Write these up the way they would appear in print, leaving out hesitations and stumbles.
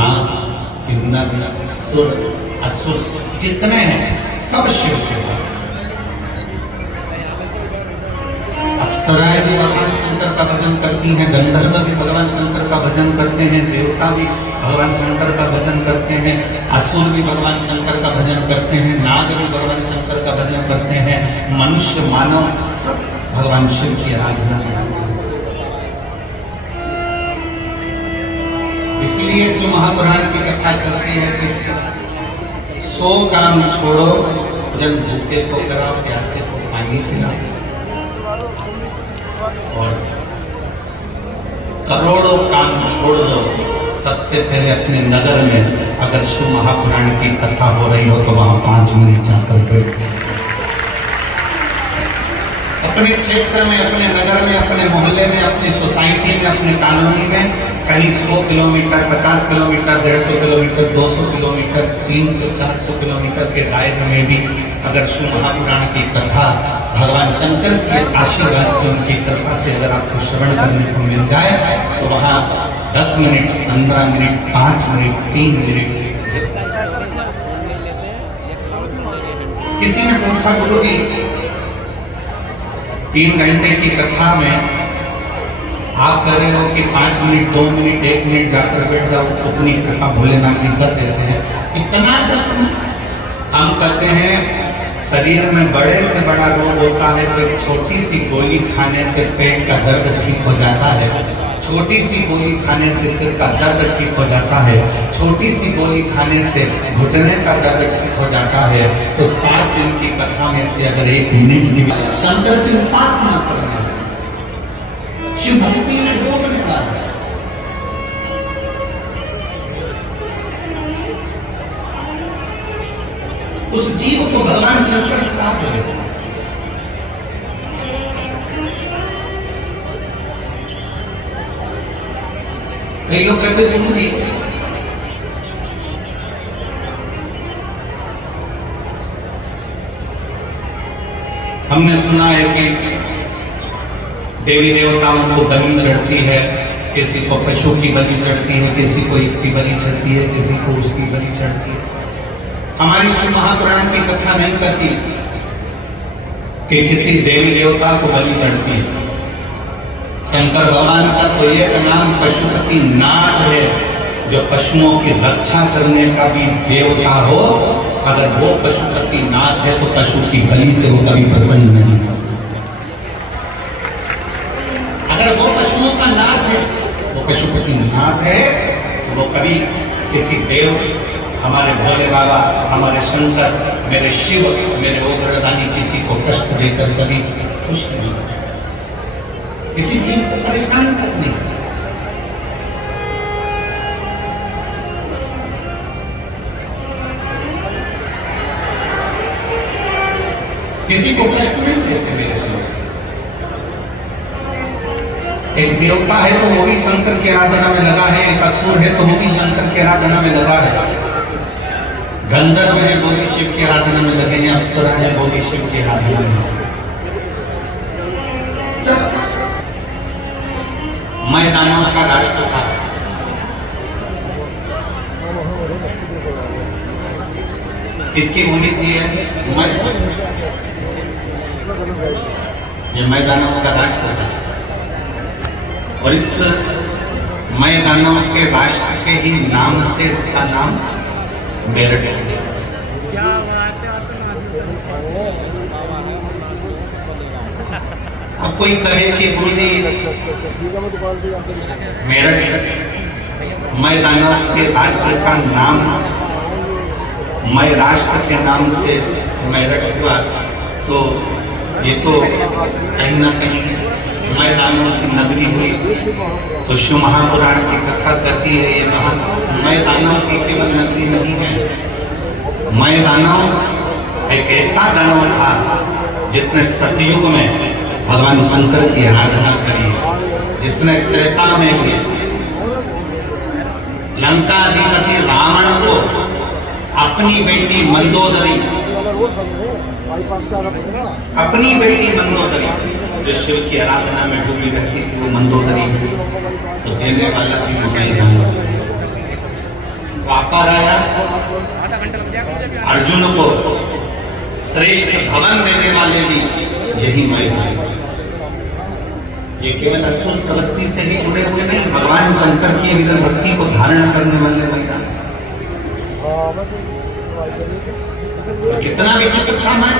नाग, किन्नर, सुर, असुर जितने हैं सब शिव के भक्त। अप्सराएं भी भगवान शंकर का भजन करती हैं, गंधर्व भी भगवान शंकर का भजन करते हैं, देवता भी भगवान शंकर का भजन करते हैं, असुर भी भगवान शंकर का भजन करते हैं, नाग भी भगवान शंकर का भजन करते हैं, मनुष्य मानव सब भगवान शिव की आराधना करते हैं। इसलिए शिव महापुराण की कथा कहती है कि 100 काम छोड़ो, जब भूखे को कराओ, प्यासे को पानी पिलाओ, और करोड़ों काम छोड़ दो। सबसे पहले अपने नगर में अगर शिव महापुराण की कथा हो रही हो तो वहां 5 मिनट जाकर बैठ, अपने क्षेत्र में, अपने नगर में, अपने मोहल्ले में, अपनी सोसाइटी में, अपने कॉलोनी में, कहीं 100 kilometre, 50 kilometre, 150 kilometre, 200 kilometre, 300, 400 kilometre के दायरे में भी अगर शिव महापुराण की कथा भगवान शंकर के आशीर्वाद से, उनकी कृपा से अगर आपको श्रवण करने को मिल जाए तो वहाँ 10 मिनट, 15 मिनट, 5 मिनट, 3 मिनट। किसी ने पूछा, गुरु जी 3 घंटे की कथा में आप कह रहे हो कि 5 मिनट, 2 मिनट, 1 मिनट जाकर बैठ जाओ, उतनी कृपा भोलेनाथ जी कर देते हैं। इतना सा समय हम कहते हैं शरीर में बड़े से बड़ा रोग होता है तो एक छोटी सी गोली खाने से पेट का दर्द ठीक हो जाता है, छोटी सी गोली खाने से सिर का दर्द ठीक हो जाता है, छोटी सी गोली खाने से घुटने का दर्द ठीक हो जाता है। तो 7 दिन की कथा में से अगर 1 मिनट भी शंकर की उपासना करना है, शिव भक्ति में डूबने वाला है, उस जीव को भगवान शंकर साथ ले। कई लोग कहते थे मुझे हमने सुना है कि देवी देवताओं को बलि चढ़ती है, किसी को पशु की बलि चढ़ती है, किसी को इसकी बलि चढ़ती है, किसी को उसकी बलि चढ़ती है। हमारी शिव महापुराण की कथा नहीं कहती कि किसी देवी देवता को बलि चढ़ती है। शंकर भगवान का तो एक नाम पशुपति नाथ है, जो पशुओं की रक्षा करने का भी देवता हो। अगर वो पशुपति नाथ है तो पशु की बलि से वो कभी प्रसन्न नहीं हो सकता। अगर वो पशुओं का नाथ है, वो पशुपति नाथ है, तो वो कभी किसी देव, हमारे भोले बाबा, हमारे शंकर, मेरे शिव, मेरे ओगड़दानी किसी को कष्ट देकर कभी खुश नहीं, किसी जीव को परेशान तक नहीं। किसी को कष्ट नहीं देते मेरे शिव। एक देवता है तो वो भी शंकर की आराधना में लगा है, एक असुर है तो वो भी शंकर की आराधना में लगा है, गंधर्व है वो भी शिव की आराधना में लगे हैं, अप्सरा है वो भी शिव की आराधना में। मैदानों का राष्ट्र था, इसकी भूमि थी ये मैदानों का राष्ट्र था, और इस मैदानों के राष्ट्र के ही नाम से इसका नाम मेरठ है। अब कोई कहे कि गुरुजी मेरठ मैदानों के राज्य का नाम, मैं राष्ट्र के नाम से मेरठ हुआ, तो ये तो कहीं ना कहीं मैदानों की नगरी हुई। तो शिव महापुराण की कथा कहती है ये मैदानों की केवल नगरी नहीं है, मैदानों एक ऐसा दानव था जिसने सतयुग में भगवान शंकर की आराधना करी है, जिसने त्रेता में भी लंका अधिपति रावण को अपनी बेटी मंदोदरी जो शिव की आराधना में डूबी रहती थी, वो मंदोदरी तो देने वाला भी मैदान। द्वापर आया, अर्जुन को श्रेष्ठ भवन देने वाले भी यही मैं भाई। ये केवल असुर प्रवृत्ति से ही जुड़े हुए नहीं, भगवान शंकर की विरल भक्ति को धारण करने वाले महिला। और कितना विचित्र था मैं,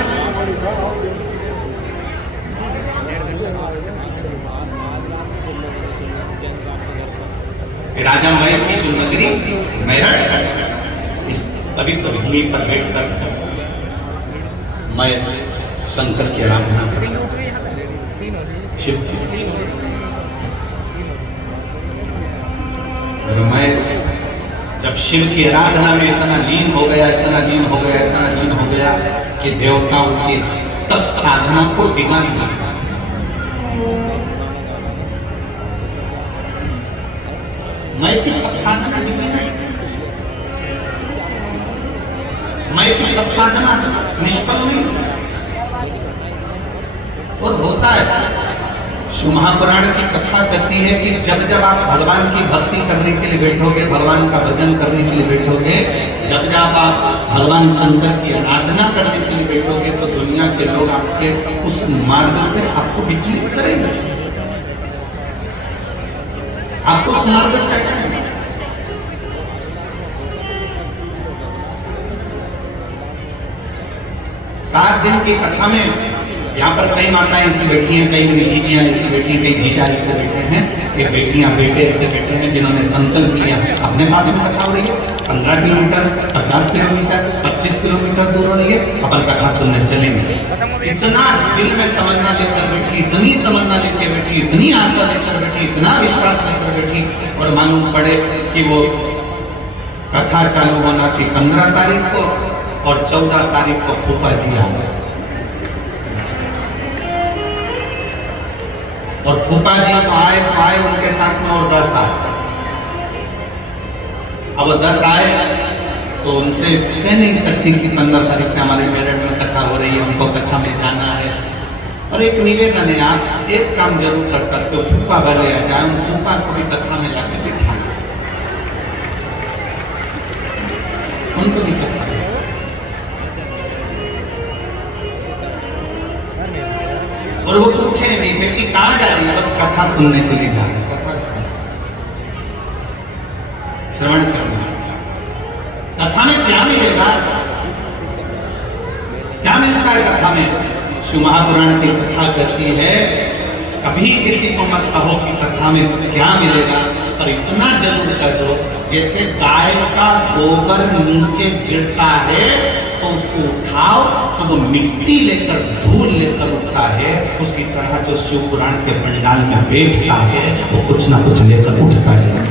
राजा मय की जो नगरी मेरठ, इस पवित्र भूमि पर बैठकर मैं शंकर की आराधना करता, शिव की। और मैं जब शिव की आराधना में इतना लीन हो गया, इतना लीन हो गया, इतना लीन हो गया कि देवता उसकी तब साधना को डिगा नहीं पाता। मैं की तब साधना डिगी नहीं, मैं की तब साधना निष्फल नहीं। और होता है, शिव महापुराण की कथा कहती है कि जब जब आप भगवान की भक्ति करने के लिए बैठोगे, भगवान का भजन करने के लिए बैठोगे, जब जब आप भगवान शंकर की आराधना करने के लिए बैठोगे, तो दुनिया के लोग आपके उस मार्ग से आपको विचलित करेंगे, आपको उस मार्ग से हटाएंगे। सात दिन की कथा में यहाँ पर कई माताएं ऐसी बैठी हैं, कई मेरी जीजियां ऐसी बैठी हैं, कई जीजा ऐसे बैठे हैं, कि बेटियां बेटे ऐसे बैठे हैं जिन्होंने संकल्प लिया। अपने पास में कथा हो रही है, 15 किलोमीटर, 50 किलोमीटर, 25 किलोमीटर दूर हो रही है, अपन कथा सुनने चलेंगे। इतना दिल में तमन्ना लेकर बैठी, इतनी तमन्ना लेकर बैठी, इतनी आशा लेकर बैठी, इतना विश्वास लेकर बैठी, और मालूम पड़े कि वो कथा चालू होना थी 15 तारीख को, और 14 तारीख को फूफा जी आ गए। और फूफा जी तो आए उनके साथ में और 10 आए। अब वो 10 आए तो उनसे कह नहीं सकती कि 15 तारीख से हमारे मेरठ में कथा हो रही है, हमको कथा में जाना है। और एक निवेदन है, आप एक काम जरूर कर सकते हो, फूफा भले आ जाए, फूफा को भी कथा में जाके बिठा, उनको भी कथा। और वो पूछे नहीं बेटी कहाँ जा रही है, बस कथा सुनने के लिए जा रही है, कथा श्रवण करना। कथा में क्या मिलेगा, क्या मिलता है कथा में? शिव महापुराण की कथा कहती है, कभी किसी को मत कहो कि कथा में क्या मिलेगा, पर इतना जरूर कर दो, जैसे गाय का गोबर नीचे गिरता है तो उसको उठाओ तो वो मिट्टी लेकर, धूल लेकर उठता है, उसी तरह जो शिव पुराण के पंडाल में बैठता है वो कुछ ना कुछ लेकर उठता है।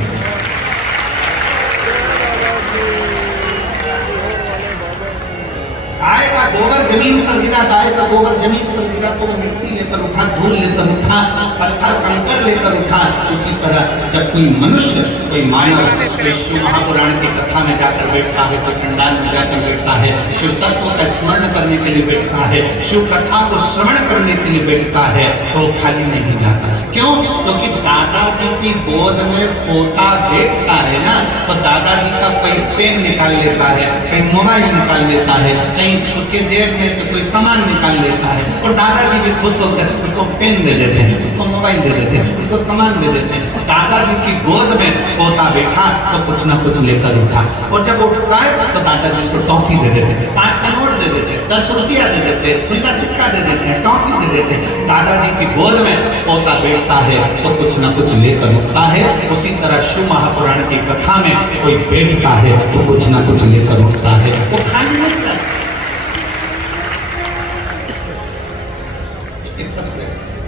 गाय का गोबर जमीन पर गिरा, गाय का गोबर जमीन पर गिरा तो वो मिट्टी लेकर उठा, धूल लेकर उठा, पत्थर कंकर लेकर उठा। उसी तरह जब कोई मनुष्य, कोई मानव, कोई शिव महापुराण की कथा में जाकर बैठता है, कोई पंडाल में जाकर बैठता है, शिव तत्व का स्मरण करने के लिए बैठता है, शिव कथा को श्रवण करने के लिए बैठता है, तो खाली नहीं जाता। क्यों? क्योंकि दादाजी की गोद में पोता बैठता है ना, तो दादाजी का कोई पेन निकाल लेता है, कहीं मोबाइल निकाल लेता है, कहीं उसके जेब में से कोई सामान निकाल लेता है, और दादाजी भी खुश होकर उसको पेन दे देते हैं, उसको मोबाइल दे देते हैं, उसको सामान दे देते हैं। दादाजी की गोद में पोता बैठा तो कुछ ना कुछ लेकर उठा, और जब उठता है तो दादाजी उसको टॉफी दे देते हैं, 5 का नोट दे देते हैं, 10 रुपया दे देते हैं, खुला सिक्का दे देते हैं, टॉफी दे देते हैं। दादाजी की गोद में पोता बैठता है तो कुछ ना कुछ लेकर उठता है। उसी तरह शिव महापुराण की कथा में कोई बैठता है तो कुछ ना कुछ लेकर उठता है, वो खाली नहीं करता।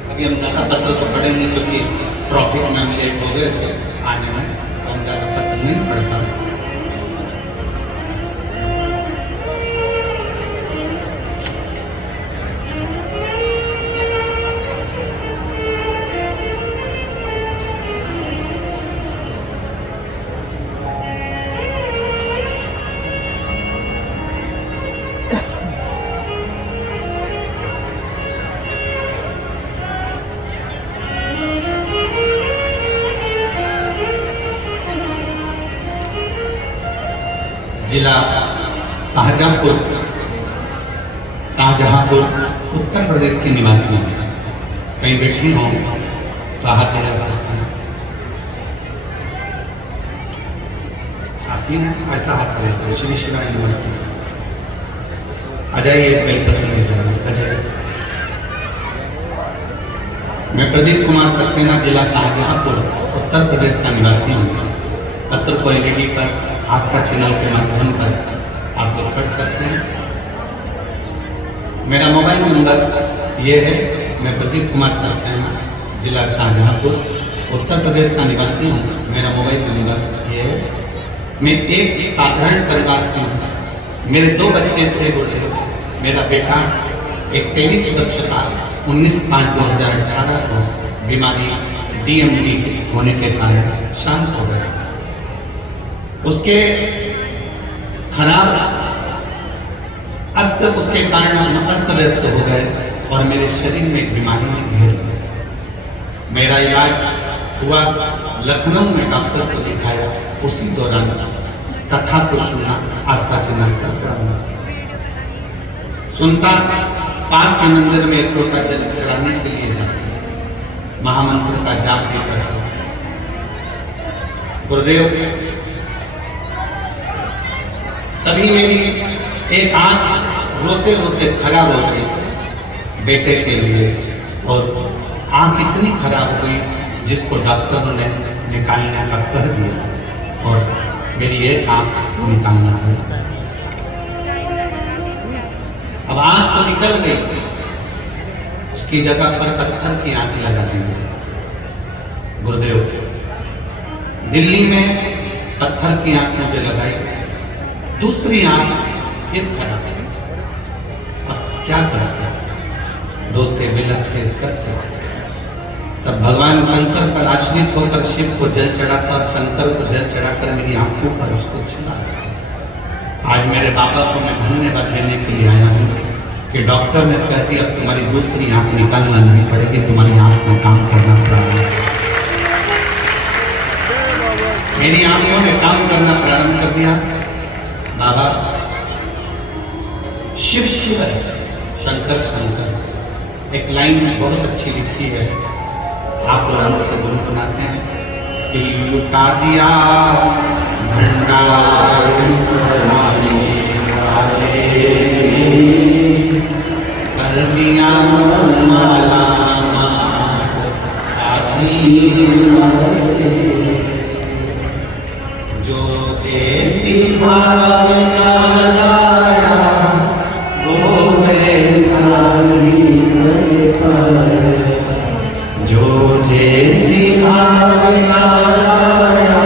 अभी हम ज़्यादा पत्र तो पढ़ेंगे क्योंकि ट्रैफिक में हम लेट हो गए थे आने में, तो हम ज़्यादा पत्र नहीं पढ़ता। जिला शाहजहांपुर उत्तर प्रदेश के निवासी हैं। कहीं बैठी हों तो हाथ हिला सकते हैं। आप ही हैं, ऐसा हाथ हिलाते। श्री शिवाय नमस्ते। आ जाइए, एक बेलपत्र ले जाइए। आ जाइए। मैं प्रदीप कुमार सक्सेना, जिला शाहजहांपुर उत्तर प्रदेश का निवासी हूँ। पत्र को एलईडी पर आस्था चैनल के माध्यम पर आप लोग पढ़ सकते हैं। मेरा मोबाइल नंबर ये है। मैं प्रदीप कुमार सक्सेना, जिला शाहजहांपुर उत्तर प्रदेश का निवासी हूँ। मेरा मोबाइल नंबर ये है। मैं एक साधारण परिवार से हूँ। मेरे 2 बच्चे थे। मेरा बेटा एक 23 वर्ष का 19/5/2018 को बीमारी DMD होने के कारण शांत हो गया। उसके खराब उसके कारण हम अस्त व्यस्त हो गए और मेरे शरीर में एक बीमारी ने घेर लिया। मेरा इलाज हुआ, लखनऊ में डॉक्टर को दिखाया। उसी दौरान कथा को सुना, आस्था चैनल पर सुनता। पास के मंदिर में एक लोटा जल चढ़ाने के लिए जाता, महामंत्र का जाप भी करता। गुरुदेव, तभी मेरी एक आंख रोते रोते खराब हो गई बेटे के लिए, और आंख इतनी खराब हो गई जिसको डॉक्टरों ने निकालने का कह दिया, और मेरी एक आंख निकालना पड़ा। अब आंख तो निकल गई, उसकी जगह पर पत्थर की आंख लगा दी गई। गुरुदेव, दिल्ली में पत्थर की आंख मुझे लगाई, दूसरी आंख फिर खराब। अब क्या करते, रोते बिलखते करते। तब भगवान शंकर पर आश्रित होकर शिव को जल चढ़ाता और शंकर को जल चढ़ाकर मेरी आंखों पर उसको छुड़ा। आज मेरे बाबा को मैं धन्यवाद देने के लिए आया हूँ कि डॉक्टर ने कह दिया अब तुम्हारी दूसरी आंख निकालना नहीं पड़ेगी, तुम्हारी आंख में काम करना पड़ेगा। मेरी आंखों ने काम करना प्रारंभ कर दिया। बाबा शिव शिव है, शंकर शंकर। एक लाइन में बहुत अच्छी लिखी है, आप पुरानों से गुनगुनाते हैं कि लुटा दिया भंडार कर दिया माला जो जैसी भावना लाया वो वैसा जो जैसी भावना लाया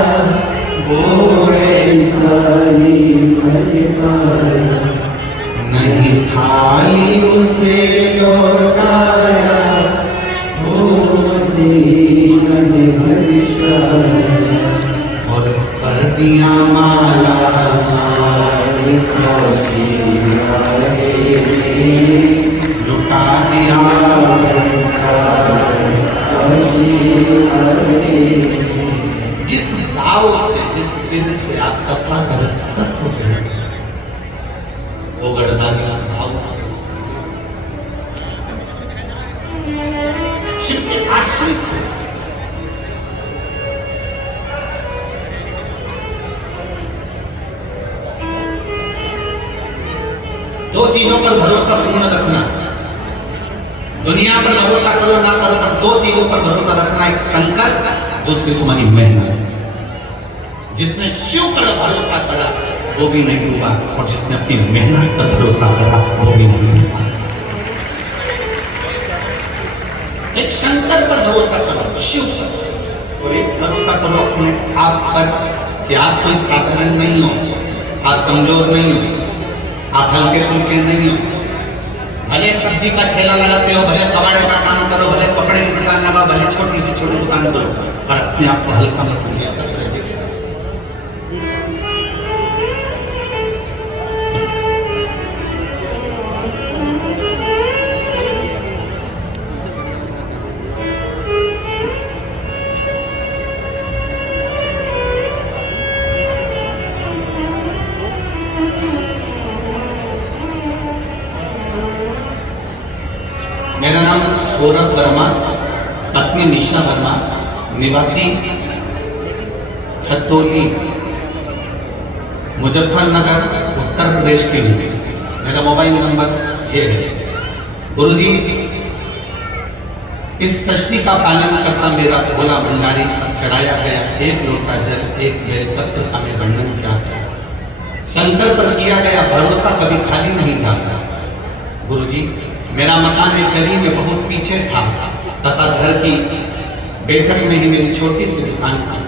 वो वैसा नहीं थाली उसे लौटाया और कर दिया माला लुटा दिया। जिस भाव से, जिस दिल से आप कथा का दस्तक हो गए, वो गर्दानी उस भाव से शिव के आश्रित है। दो चीजों पर भरोसा पूर्ण रखना, दुनिया पर भरोसा करो ना करो, पर 2 चीजों पर भरोसा रखना, एक शंकर, दूसरी तुम्हारी मेहनत। जिसने शिव पर भरोसा करा वो भी नहीं डूबा, और जिसने अपनी मेहनत पर भरोसा करा वो भी नहीं डूबा। एक शंकर पर भरोसा करो, शिव पर, और एक भरोसा करो अपने आप पर कि आप कोई साधारण नहीं हो, आप कमजोर नहीं हो, आप हल्के फुल्के नहीं हो। भले सब्जी का ठेला लगाते हो, भले कबाड़े का काम करो, भले कपड़े की दुकान लगाओ, भले छोटी सी छोटी दुकान करो, पर अपने आप को हल्का महसूस किया कर रहे। नाम सौरभ वर्मा, पत्नी निशा वर्मा, निवासी खतौली, मुजफ्फरनगर, उत्तर प्रदेश के लिए। मेरा मोबाइल नंबर ये है। गुरुजी, इस सृष्टि का पालन करता मेरा भोला भंडारी पर चढ़ाया गया एक लोटा जल, एक बेलपत्र का मैं वर्णन क्या करूं। शंकर पर किया गया भरोसा कभी खाली नहीं जाता। गुरुजी, मेरा मकान एक गली में बहुत पीछे था तथा घर की बैठक में ही मेरी छोटी सी दुकान थी।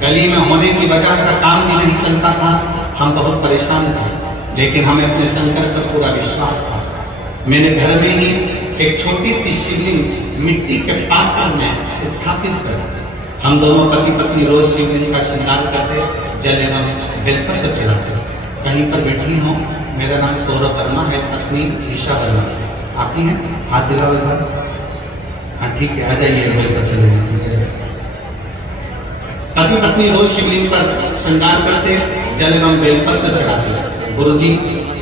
गली में होने की वजह से काम भी नहीं चलता था। हम बहुत परेशान थे, लेकिन हमें अपने शंकर पर पूरा विश्वास था। मैंने घर में ही एक छोटी सी शिवलिंग मिट्टी के पात्र में स्थापित कर। हम दोनों पति पत्नी रोज शिवलिंग का श्रृंगार करते, जल एवं बेलपत्र चढ़ाते। कहीं पर बैठी हूँ, मेरा नाम सौरभ वर्मा है, पत्नी ईशा वर्मा। आप ही हैं? हाथ दिलाओ एक बार। हाँ ठीक है, आ जाइए बेलपत्र लेने। पति पत्नी रोज शिवलिंग पर श्रृंगार करते, जल एवं बेलपत्र चढ़ाते। गुरुजी,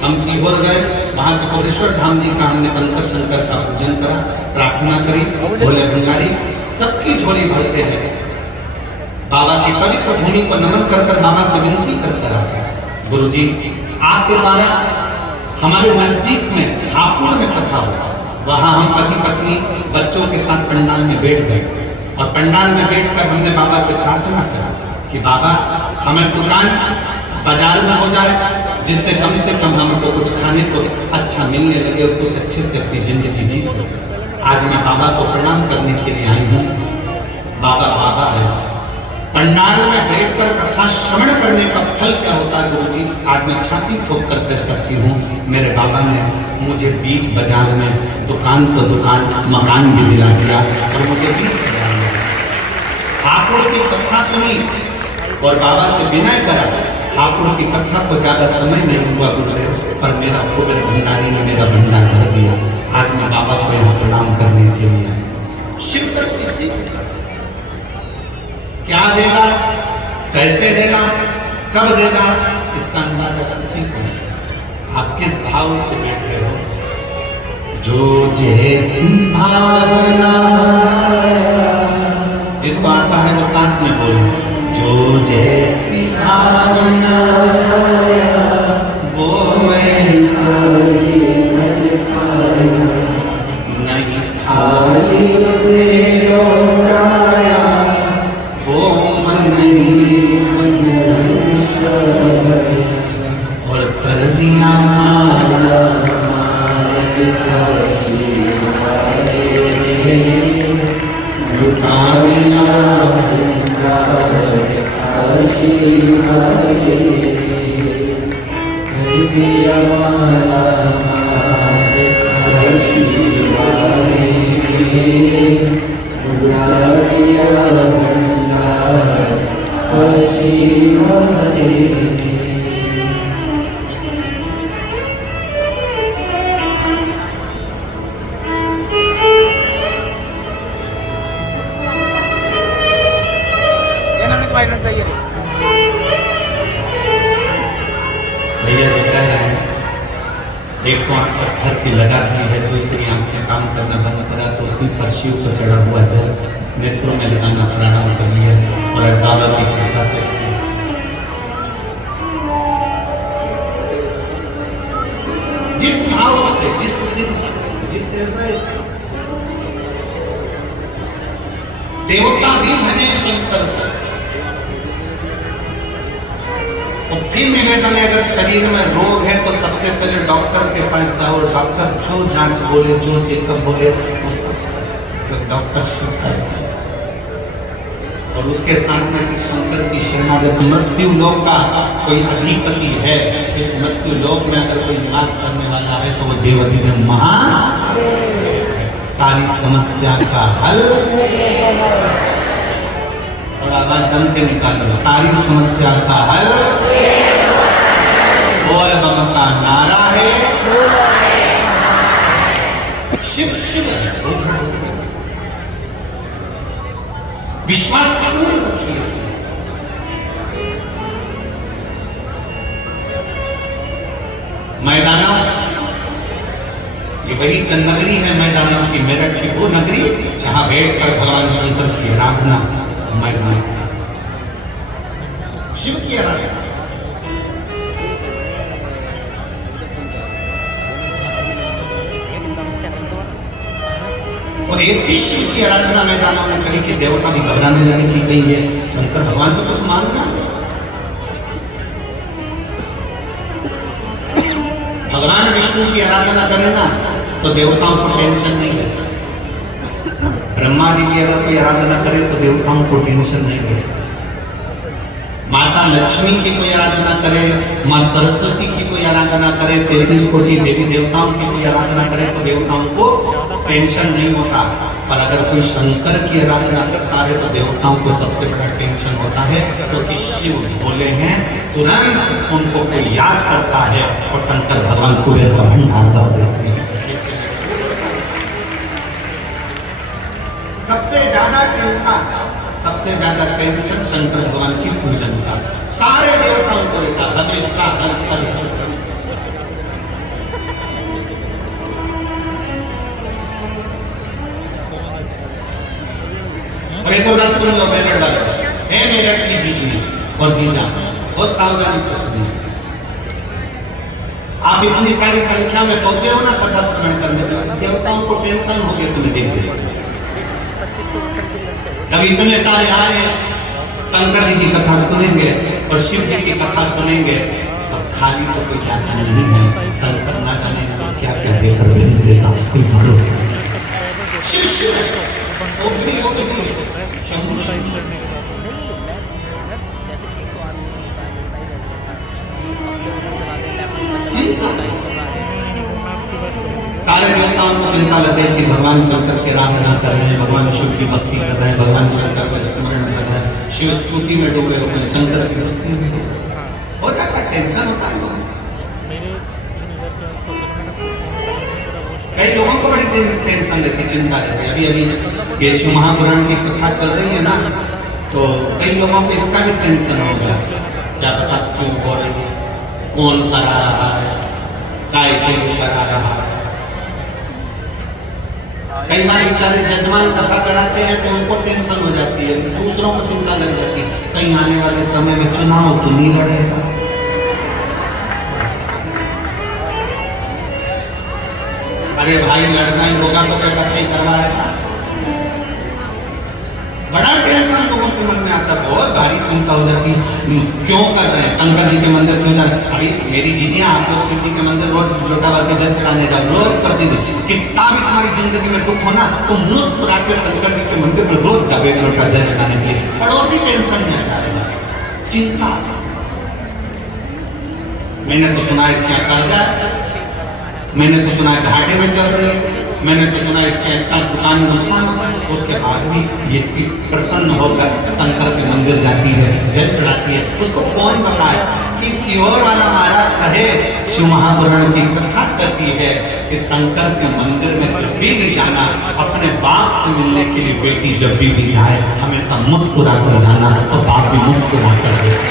हम सीहोर गए, वहां से कोटेश्वर धाम जी का हमने कंकर शंकर का पूजन करा, प्रार्थना करी, भोले भंडारी सबकी झोली भरते हैं। बाबा की पवित्र भूमि को नमन कर बाबा से विनती कर आ गया। गुरुजी, आपके द्वारा हमारे नजदीक में हापुड़ में कथा हुआ। वहां हम पति पत्नी बच्चों के साथ पंडाल में बैठ गए और पंडाल में बैठकर हमने बाबा से प्रार्थना करा कि बाबा, हमारी दुकान बाजार में हो जाए, जिससे कम से कम हमको कुछ खाने को अच्छा मिलने लगे और कुछ अच्छे से अपनी जिंदगी जी सके। आज मैं बाबा को प्रणाम करने के लिए आई हूँ। बाबा बाबा है। पंडाल में बैठकर कथा श्रवण करने का फल क्या होता है गुरुजी? आज मैं छाती ठोक कर कह सकती हूँ, मेरे बाबा ने मुझे बीच बाजार में दुकान तो दुकान, मकान भी दिला दिया और मुझे बीच बाजार में हापुड़ की कथा सुनी और बाबा से विनय करा। हापुड़ की कथा को ज्यादा समय नहीं हुआ गुरुदेव, पर मेरा कुबेर भंडारी ने मेरा भंडार भर दिया। आज मैं बाबा को यहाँ प्रणाम करने के लिए आया। शिव तक किसी क्या देगा, कैसे देगा, कब देगा, इसका अंदाजा किसी को नहीं। आप किस भाव से बैठे हो? जो जैसी भावना, जिसको आता है वो साथ में बोले। जो जैसी भावना वो वैसा नहीं, खाली से लौटाया वो मन नहीं और कर दिया माला लुटा दिया। भैया जी कह रहे हैं, एक तो आंख पत्थर की लगा दी है, दूसरी आंख में काम करना बंद करा तो उसी पर शिव को चढ़ा हुआ जल नेत्रों में लगाना प्रारंभ कर लिया और बाबा की कृपा से जिस भाव से, जिस दिल से, जिस हृदय से देवता भी भजे शंकर को। फिर निवेदन है, अगर शरीर में रोग है तो सबसे पहले डॉक्टर के पास जाओ। डॉक्टर जो जांच बोले, जो चेकअप बोले, उस डॉक्टर शुद्ध है। और उसके साथ साथ शंकर की शरणागति। मृत्यु लोक का कोई अधिपति है, इस मृत्यु लोक में अगर कोई निवास करने वाला है तो वो देवती में महान सारी समस्या का हल। और आवाज दम के निकाल लो, सारी समस्या का हल बोल बम का नारा है। शिव शिव विश्वास रखिए। मैदाना कि वही नगरी है मैदानों की, मेरठ की वो नगरी जहां बैठकर भगवान शंकर की आराधना मैदान शिव की आराधना। और ऐसी शिव की आराधना मैदानों में करी कि देवता भी घबराने लगे कि कहीं ये शंकर भगवान से कुछ मांगना। भगवान विष्णु की आराधना करे ना तो देवताओं को टेंशन नहीं है। ब्रह्मा जी की अगर कोई आराधना करे तो देवताओं को टेंशन नहीं है। माता लक्ष्मी की कोई आराधना करे, माँ सरस्वती की कोई आराधना करे, 33 कोटि देवी देवताओं की कोई आराधना करे तो देवताओं को टेंशन नहीं होता। पर अगर कोई शंकर की आराधना करता है तो देवताओं को सबसे बड़ा टेंशन होता है, क्योंकि शिव भोले हैं, तुरंत उनको कोई याद करता है और शंकर भगवान कुबेर का भंडार कर देते हैं। सबसे ज्यादा चिंता, सबसे ज्यादा टेंशन शंकर भगवान की पूजन का। सारे देवताओं को देखा हमेशा हर पल और एक और सुन लो मेरठ वाले, हे मेरठ की जीजी और जीजा, बहुत सावधानी से सुनिए। आप इतनी सारी संख्या में पहुंचे हो ना कथा श्रवण करने के लिए, देवताओं को टेंशन हो गया तुम्हें देख देख। जब इतने सारे आए शंकर जी की कथा सुनेंगे और शिव जी की कथा सुनेंगे तो खाली तो कोई जाना नहीं है। शंकर ना जाने क्या क्या देकर भेज देगा, कोई भरोसा नहीं। शिव शिव सारे देवताओं को चिंता लगे कि भगवान शंकर की आराधना कर रहे हैं, भगवान शिव की भक्ति कर रहे हैं, भगवान शंकर को स्मरण कर रहे हैं, शिव स्तुति में डूबे हुए हैं, शंकर की भक्ति में हो जाता है, टेंशन होता है। कई लोगों को बड़ी टेंशन रहती, चिंता रहती है। अभी अभी ये शिव महापुराण की कथा चल रही है ना, तो कई लोगों को इसका भी टेंशन हो गया, क्या पता क्यों हो रही है, कौन करा रहा है, काय के लिए करा रहा है। कई बार बेचारे जजमान कथा कराते हैं तो उनको टेंशन हो जाती है, दूसरों को चिंता लग जाती है, कहीं आने वाले समय में चुनाव तो नहीं लड़ेगा। अरे भाई लड़ना ही होगा तो क्या कहीं करवाएगा। बड़ा टेंशन लोगों के मन में आता है, बहुत भारी चिंता हो जाती है, क्यों कर रहे हैं शंकर जी के मंदिर क्यों जा रहे हैं। अभी मेरी जीजियाँ आप लोग शिव जी के मंदिर रोज लोटा भर के जल चढ़ाने जाओ, रोज प्रतिदिन। कितना भी तुम्हारी जिंदगी में दुख होना तो मुस्कुरा के शंकर जी के मंदिर में रोज जाओ एक लोटा जल चढ़ाने के लिए। पड़ोसी टेंशन में आ जाएगा, चिंता। मैंने तो सुना इसका कर्जा, मैंने तो सुना है घाटे में चल रही है, मैंने तो सुना इसके दुकान में नुकसान होगा, उसके बाद भी ये प्रसन्न होकर शंकर के मंदिर जाती है, जल चढ़ाती है। उसको कौन बताए कि सियोर वाला महाराज कहे, शिव महापुराण की कथा करती है कि शंकर के मंदिर में जब भी जाना, अपने बाप से मिलने के लिए बेटी जब भी जाए हमेशा मुस्कुरा कर जाना, तो बाप भी मुस्कुरा कर देते।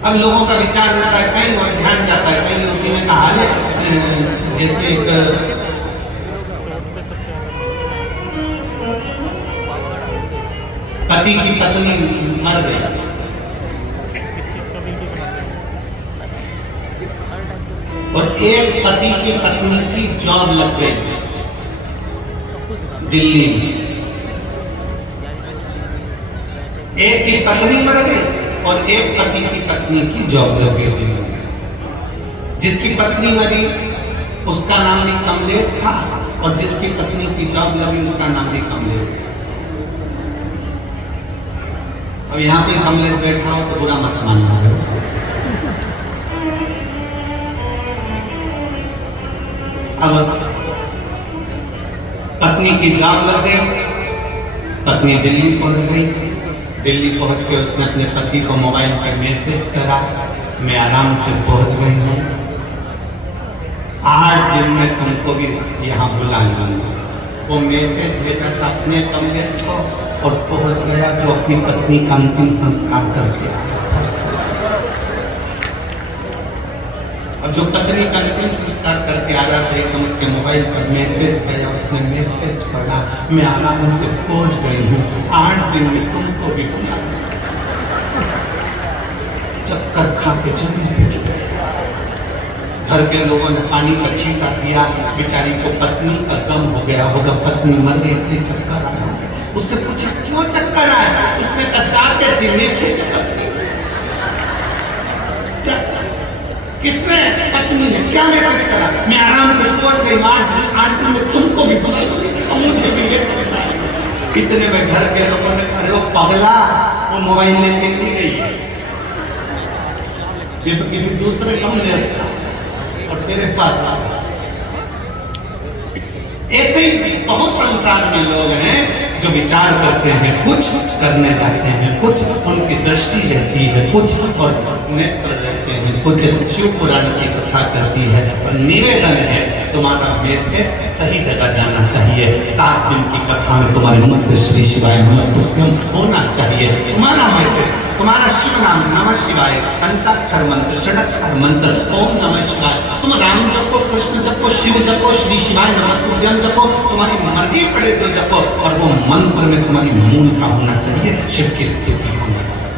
अब लोगों का विचार रहता है, कहीं और ध्यान जाता है, कहीं उसी में कहा है जैसे एक पति की पत्नी मर गई और एक पति की पत्नी की जॉब लग गई दिल्ली में। एक की पत्नी मर गई और एक पति की पत्नी की जॉब लग गई दिल्ली में। जिसकी पत्नी मरी उसका नाम भी कमलेश था और जिसकी पत्नी की जॉब लगी उसका नाम भी कमलेश था। अब यहाँ पे कमलेश बैठा हो तो बुरा मत मानना है। अब पत्नी की जॉब लग गई, पत्नी दिल्ली पहुंच गई। दिल्ली पहुंच के उसने अपने पति को मोबाइल पर मैसेज करा, मैं आराम से पहुंच गई हूँ, 8 दिन में तुमको भी यहाँ बुला लूंगा। वो मैसेज भेजा था अपने कमलेश को और पहुंच गया जो अपनी पत्नी का अंतिम संस्कार करके आया था। और जो पत्नी का अंतिम संस्कार करके आ रहा था, एकदम उसके मोबाइल पर मैसेज गया, उसने मैसेज पढ़ा, मैं आराम से पहुंच गई हूँ, 8 दिन में तुमको भी बुला। चक्कर खा के जमीन पे गिर गए। घर के लोगों ने पानी का छींटा दिया, बेचारी को पत्नी का गम हो गया होगा, पत्नी मर गई इसलिए चक्कर आया। उससे पूछा क्यों चक्कर आया, उसने कहा जाते से मैसेज कर। किसने? पत्नी ने। क्या मैसेज करा? मैं आराम से पहुंच गई, 8 दिन में तुमको भी बुला लूंगी और मुझे भी लेकर जाएंगे। इतने में घर के लोगों ने कहा वो पगला, वो मोबाइल लेके नहीं गई है, ये तो किसी दूसरे कमरे से और तेरे पास आ गया। ऐसे ही बहुत संसार में लोग हैं जो विचार करते हैं, कुछ करने जाते हैं, कुछ उनकी दृष्टि रहती है, कुछ और नेत्र रहते हैं, कुछ शिव पुराण की कथा करती है। और निवेदन है तुम्हारा मैसेज सही जगह जाना चाहिए। 7 दिन की कथा में तुम्हारे मुख से श्री शिवाय नमस्तुभ्यम होना चाहिए। तुम्हारा मैसेज, तुम्हारा शिव नाम नमः शिवाय, पंचाक्षर मंत्र, षडाक्षर मंत्र, ओम नमः शिवाय, तुम राम जपो, कृष्ण जपो, शिव जपो, श्री शिवाय नमस्तुभ्यम जपो, तुम्हारी मर्जी पड़े तो जपो, और वो मंत्र में तुम्हारी मूलता होना चाहिए, शिव की स्थिति होना चाहिए।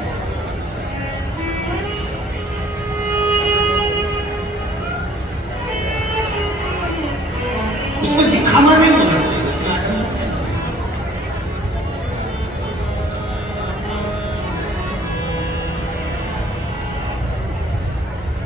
उसमें दिखावा नहीं होना चाहिए।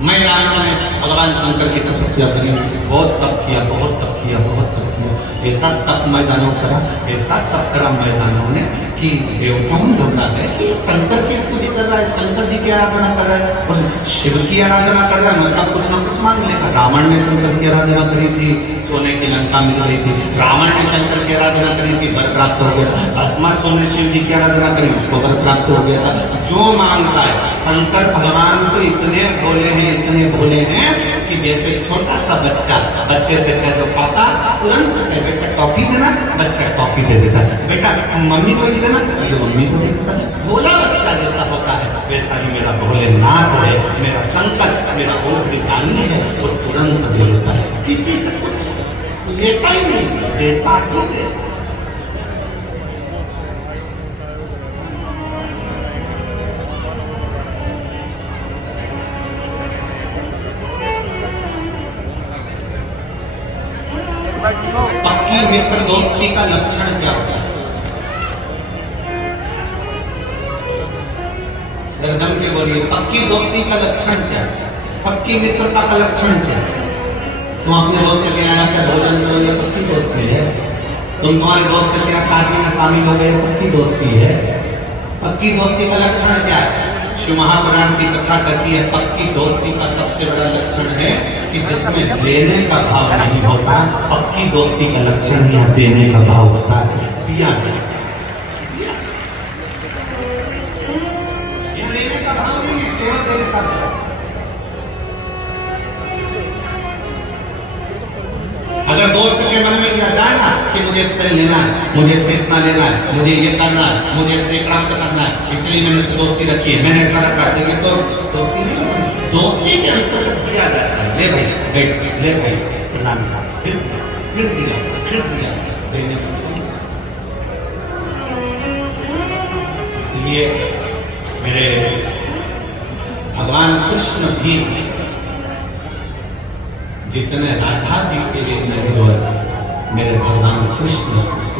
मैदानों में भगवान शंकर की तपस्या करी, बहुत तप किया, बहुत तप किया, बहुत तप किया। ऐसा तप मैदानों करा, ऐसा तप करा मैदानों ने कि देवताओं ने ढूंढा है कि शंकर की स्तुति कर रहा है, शंकर जी की आराधना कर रहा है और शिव की आराधना कर रहा है, मतलब कुछ ना कुछ मांग लेगा। रावण ने शंकर की आराधना करी थी, सोने की लंका मिल गई थी। रावण ने शंकर की आराधना करी थी, वर प्राप्त हो गया था। भस्मासुर ने शिव जी की आराधना करी, उसको वर प्राप्त हो गया था। जो मांगता है, शंकर भगवान तो इतने भोले हैं, इतने भोले हैं कि जैसे छोटा सा बच्चा बच्चे से कह दो पापा, तुरंत बेटा टॉफी देना, बच्चा टॉफी दे देता है। बेटा मम्मी को ही देना, तो मम्मी को दे देता है। भोला बच्चा जैसा होता है वैसा ही मेरा भोलेनाथ है, मेरा शंकर, मेरा ओंकारिणी है, वो तुरंत दे देता है। किसी से कुछ लेता ही नहीं, देता ही देता। पक्की मित्र दोस्ती का लक्षण क्या होता है? जम के बोलिए, पक्की दोस्ती का लक्षण क्या है? पक्की मित्रता का लक्षण क्या है? तुम अपने दोस्त के यहाँ आकर भोजन करो, ये पक्की दोस्ती है। तुम तुम्हारे दोस्त के यहाँ शादी में शामिल हो गए, पक्की दोस्ती है। पक्की दोस्ती का लक्षण क्या है? शिव महापुराण की कथा कहती है पक्की दोस्ती का सबसे बड़ा लक्षण है कि जिसमें लेने का भाव नहीं होता। पक्की दोस्ती का लक्षण यहाँ देने का भाव होता है, दिया जाए। यहाँ लेने का भाव नहीं है, केवल देने का भाव। अगर दोस्त के मन में यह जाए ना कि मुझे इससे लेना है, मुझे इससे इतना लेना है, मुझे ये करना है, मुझे इससे प्राप्त करना है, इसलिए मैंने इससे दोस्ती रखी है, मैंने ऐसा रखा, देंगे तो दोस्ती नहीं हो सकती। दोस्ती के अंतर्गत दिया जाता है। ले भाई बैठ, ले भाई प्रणाम का, फिर दिया, देने का। इसलिए मेरे भगवान कृष्ण भी जितने राधा जी के लिए नहीं रोए, मेरे भगवान कृष्ण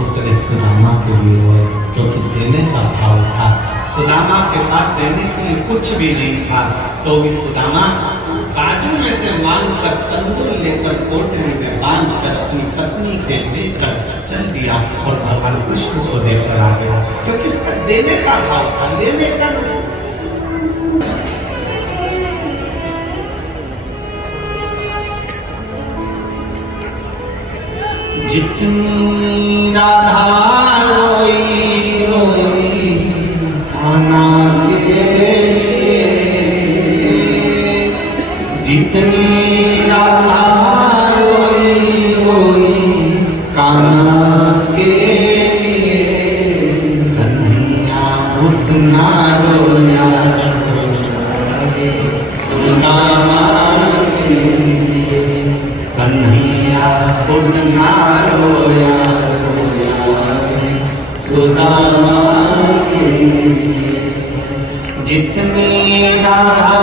उतने सुदामा के लिए रोए, क्योंकि देने का भाव था। सुदामा के पास देने के लिए कुछ भी नहीं था, तो भी सुदामा बाजू में से मांग कर तंदूर लेकर कोटरी में बांध कर अपनी पत्नी से लेकर चल दिया और भगवान कृष्ण को देकर आ गया, क्योंकि इसका देने का भाव था, लेने का नहीं। जितनी राधा रोई रोई खाना के लिए, जितनी राधा रोई रोई काना के लिए, कन्हैया उतना रोया सुदामा के लिए। कन्हैया रोया सुदामा के लिए। जितनी राधा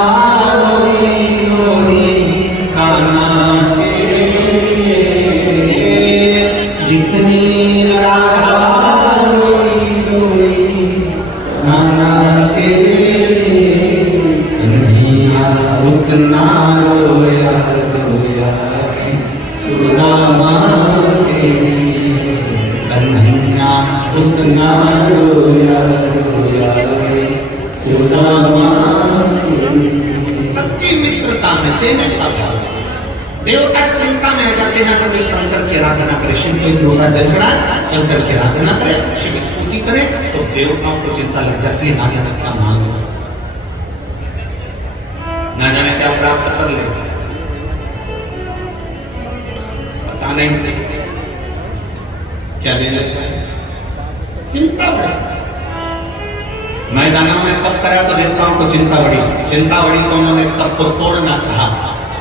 रोई रोई कान्हा के लिए, जितनी राधा रोई रोई कान्हा के लिए, कन्हैया उतना रोया रोया सुदामा के लिए। कन्हैया उतना रोया रोया सुदामा के लिए। सच्ची मित्रता में देने का भाव। देवता चिंता में आ जाते हैं तो वे शंकर की आराधना करे। शिव को एक लोटा जल चढ़ाए, शंकर की आराधना करे, शिव स्तुति करे, तो देवताओं को चिंता लग जाती है, ना जाने क्या मांग लो, ना जाने क्या प्राप्त कर ले, पता नहीं क्या ले लेता है, चिंता बढ़ी। मैदानों ने तप करा तो देवताओं को चिंता बढ़ी तो उन्होंने तप को तोड़ना चाहा,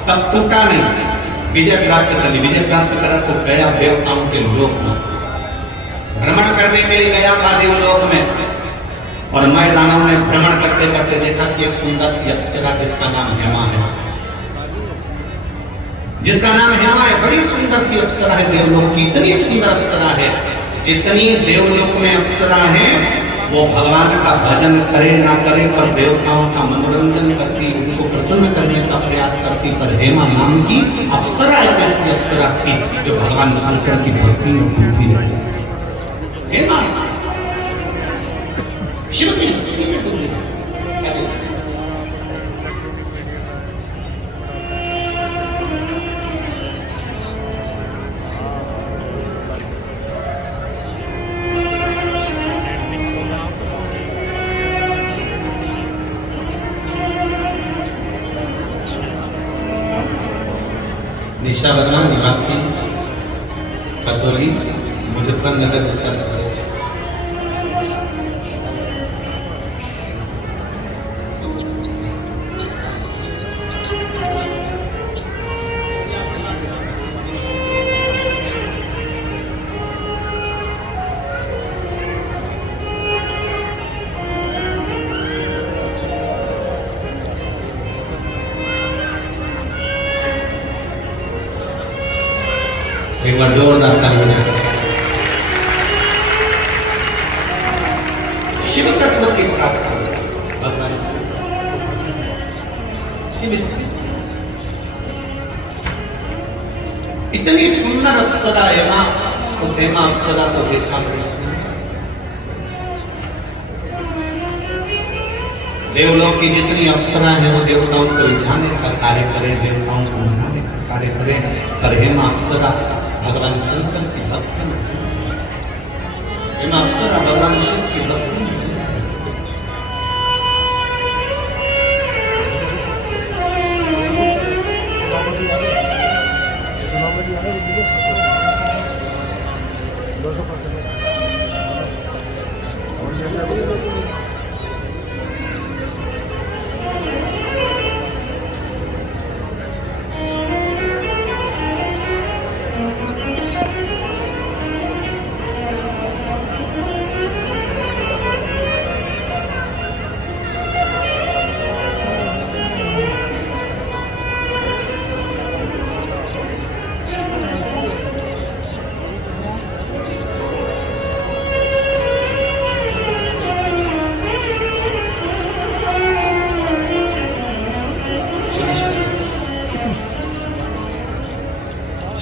तब टूटा नहीं, विजय प्राप्त कर ली। विजय प्राप्त करा तो गया देवताओं के लोक में, भ्रमण करने के लिए गया था देवलोक में, और मैदानों ने भ्रमण करते करते देखा कि एक सुंदर सी अप्सरा जिसका नाम हेमा है, जिसका नाम हेमा है, बड़ी सुंदर सी अप्सरा है देवलोक की। इतनी सुंदर अप्सरा है, जितनी देवलोक में अप्सरा है वो भगवान का भजन करे ना करे, पर देवताओं का मनोरंजन करती, उनको प्रसन्न करने का प्रयास करती। पर हेमा नाम की अप्सरा एक ऐसी अप्सरा थी जो भगवान शंकर की भक्ति में डूबी रहती थी। हेमा शिव की भक्ति में डूबी रहती। निशा बदना निवासी कतौली मुजफ्फरनगर उत्तर प्रदेश। एक बार जोरदार ताली बजाएं। शिव तत्व की प्राप्ति भगवान शिव इतनी सुंदर अप्सरा हेमा, उस हेमा अप्सरा को देखा बड़ी सुंदर। देवलोक की जितनी अप्सरा है वो देवताओं को रिझाने का कार्य करे, देवताओं को मनाने का कार्य करे, पर हेमा अप्सरा भगवान शंकर की भक्ति में, हेमा अप्सरा भगवान शिव की भक्ति में।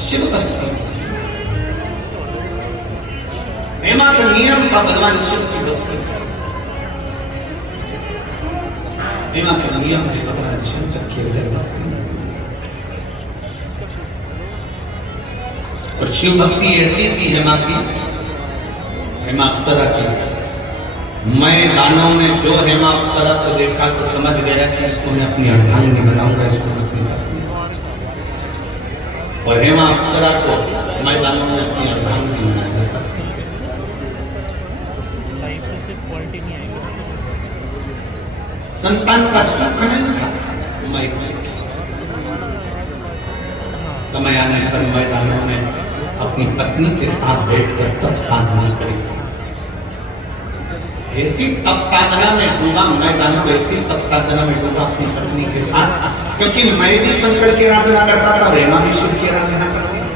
शिव भक्ति हेमा का नियम का भगवान शिव की भक्ति, हेमा का नियम है भगवान शंकर की भक्ति। और शिव भक्ति ऐसी थी हेमा की, हेमा अप्सरा की, मैं दानव ने जो हेमा अप्सरा को देखा तो समझ गया कि इसको मैं अपनी अर्धांगिनी बनाऊंगा, इसको मैं अपनी और हेमा अप्सरा को मैदानों में अपनी अर्धांगिनी बनाया। संतान का सुख नहीं था, समय आने पर मैदानों में अपनी पत्नी के साथ बैठकर तब साधना करेगा। ऐसी तप साधना में डूबा मैं दानव, ऐसी तप साधना में डूबा अपनी पत्नी के साथ, क्योंकि मैं भी शंकर की आराधना करता था, रेमा भी शिव की आराधना करती थी।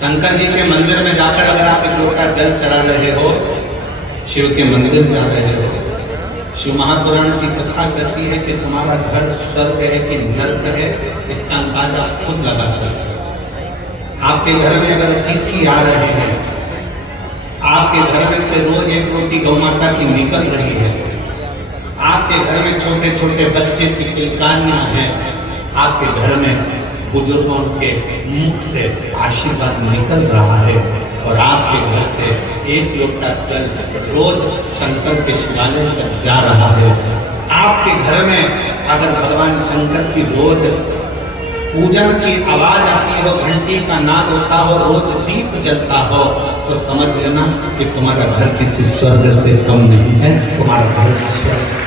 शंकर जी के मंदिर में जाकर अगर आप एक लोटा जल चढ़ा रहे हो, शिव के मंदिर जा रहे हो, शिव महापुराण की कथा कहती है कि तुम्हारा घर स्वर्ग है कि नर्क है, इसका अंदाजा खुद लगा सकते हो। आपके घर में अगर अतिथि आ रहे हैं, आपके घर में से रोज एक रोटी गौ माता की निकल रही है, आपके घर में छोटे छोटे बच्चे की किलकारियां हैं, आपके घर में बुजुर्गों के मुख से आशीर्वाद निकल रहा है और आपके घर से एक लोटा जल रोज शंकर के शिवालय तक जा रहा है। आपके घर में अगर भगवान शंकर की रोज पूजन की आवाज आती हो, घंटी का नाद होता हो, रोज दीप जलता हो, तो समझ लेना कि तुम्हारा घर किसी स्वर्ग से कम नहीं है, तुम्हारा घर स्वर्ग।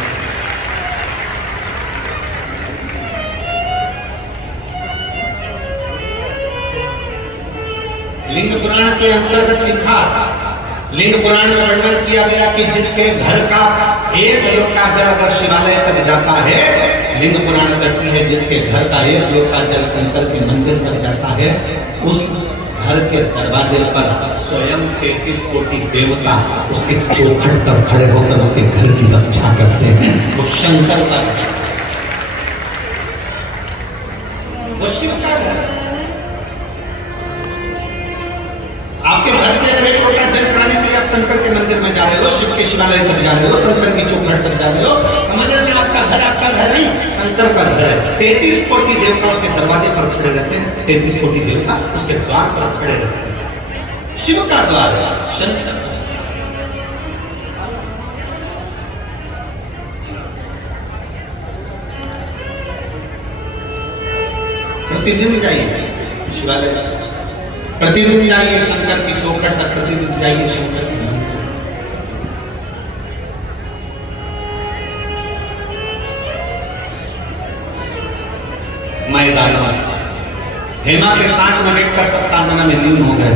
लिंग पुराण के अंतर्गत लिखा, लिंग पुराण में वर्णन किया गया कि जिसके घर का एक लोटा जल अगर शिवालय तक जाता है, लिंग पुराण कहती है जिसके घर का एक लोटा जल शंकर के मंदिर तक जाता है, उस घर के दरवाजे पर स्वयं 33 कोटि देवता उसके चौखट पर खड़े होकर उसके घर की रक्षा करते हैं। वो शंकर का घर, वो शिव का घर। आपके घर से अगर एक लोटा जल चढ़ाने के लिए आप शंकर के मंदिर में जा रहे हो, शिव के शिवालय तक जा रहे हो, शंकर की चौखट तक जा रहे हो, समझ में आपका घर नहीं, शंकर का घर है। 33 कोटि देवता उसके दरवाजे पर खड़े रहते हैं, 33 कोटि देवता उसके द्वार पर खड़े रहते हैं। शिव का द्वार है शंकर। प्रतिदिन जाइए शिवालय, प्रतिदिन जाइए शंकर की चौखट तक, प्रतिदिन जाइए शंकर की मंदिर। मैं दाया हेमा के साथ में बैठकर तब साधना में लीन हो गए।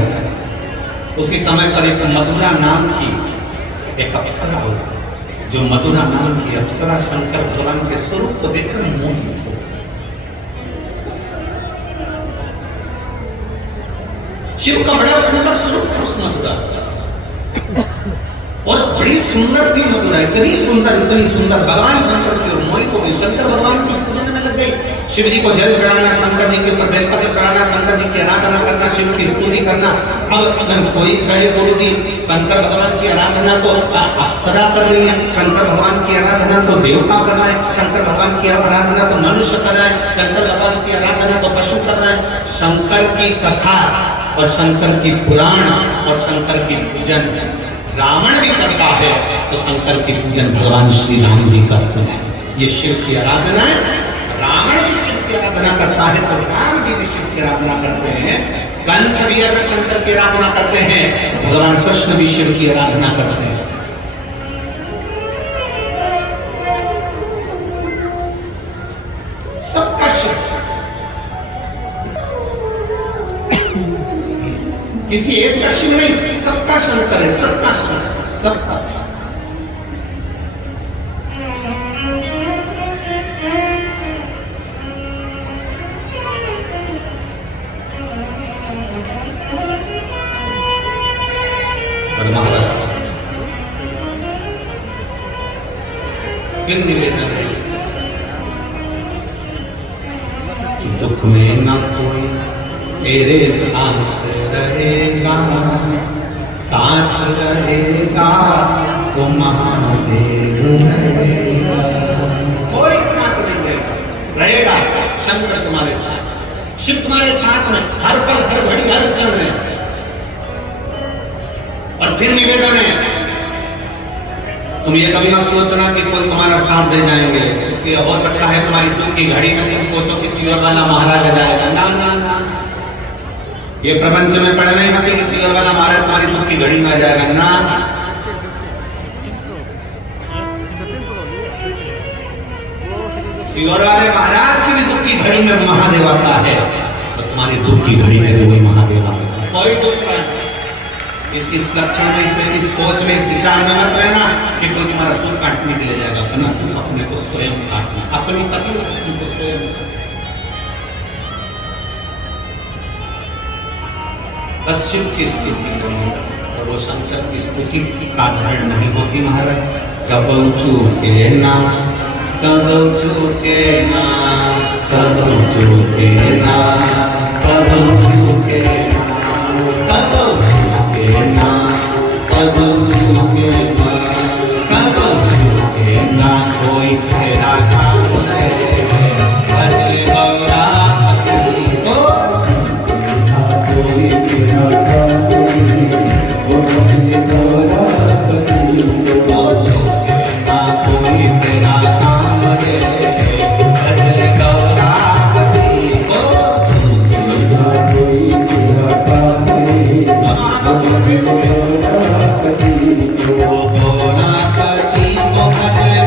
उसी समय पर एक मधुरा नाम की एक अप्सरा हो, जो मधुरा नाम की अप्सरा शंकर भगवान के स्वरूप को देखकर मोहित हो। शिव का बड़ा सुंदर स्वरूप था उस मधुरा, और बड़ी सुंदर भी मधुरा, इतनी सुंदर भगवान शंकर की ओर मोहित हो गई। शंकर भगवान की पूजन में लग गई। शिव जी को जल चढ़ाना, शंकर जी के ऊपर बेलपत्र चढ़ाना, शंकर जी की आराधना करना, शिव की स्तुति करना। अब अगर कोई कहे गुरु जी शंकर भगवान की आराधना तो अप्सरा कर रही है, शंकर भगवान की आराधना तो देवता कर रहा है, शंकर भगवान की आराधना तो मनुष्य कर रहा है, शंकर भगवान की आराधना तो पशु कर रहा है। शंकर की कथा और शंकर की पुराण और शंकर की पूजन रावण भी करता है, तो शंकर की पूजन भगवान श्री राम जी करते हैं। ये शिव की आराधना है। रावण भी शिव की आराधना करता है तो राम जी भी शिव की आराधना करते हैं। कंस भी अगर शंकर की आराधना करते हैं तो भगवान कृष्ण भी शिव की आराधना करते हैं। सबका शिव, किसी एक का शिव नहीं, सबका शंकर है, सबका शंकर, सबका। फिर निवेदन है कि दुख में न कोई तेरे साथ रहेगा, साथ रहेगा तो महादेव रहेगा। कोई साथ नहीं रहेगा, शंकर तुम्हारे साथ, शिव तुम्हारे साथ में हर पल हर घड़ी हर क्षण है। और फिर निवेदन है, तुम ये कभी मत सोचना कि कोई तुम्हारा साथ दे जाएंगे। इसलिए हो सकता है तुम्हारी दुख की घड़ी में तुम सोचो कि सियोर वाला महाराज आ जाएगा। ना ना ना, ये प्रपंच में पढ़ना ही मत कि सियोर वाला महाराज तुम्हारी दुख की घड़ी में आ जाएगा। ना, सियोर वाले महाराज की भी दुख की घड़ी में महादेव आता है। तुम्हारे दुख की घड़ी में कोई महादेव आए, कोई दूसरा नहीं। इस लक्षण में, इस सोच में, इस विचार में मत रहना कि कोई तुम्हारा दुख काटने के लिए जाएगा, वरना तुम अपने को स्वयं काटना, अपनी तकलीफ तुमको स्वयं। पश्चिम की स्तुति करिए और वो शंकर की स्तुति साधारण नहीं होती महाराज। कबौ चूके ना, कबौ चूके ना, कबौ चूके ना, कबौ चूके ना, कबौ चूके ना, कबौ चूके ना, कबौ चूके ना, कोई तेरा काम है भले गौरापति को, कोई तेरा काम है वो भले गौरापति को, चूके ना कोई तेरा काम है भले गौरापति को, चूके ना कोई तेरा काम है भले गौरापति को, गौरापति को भले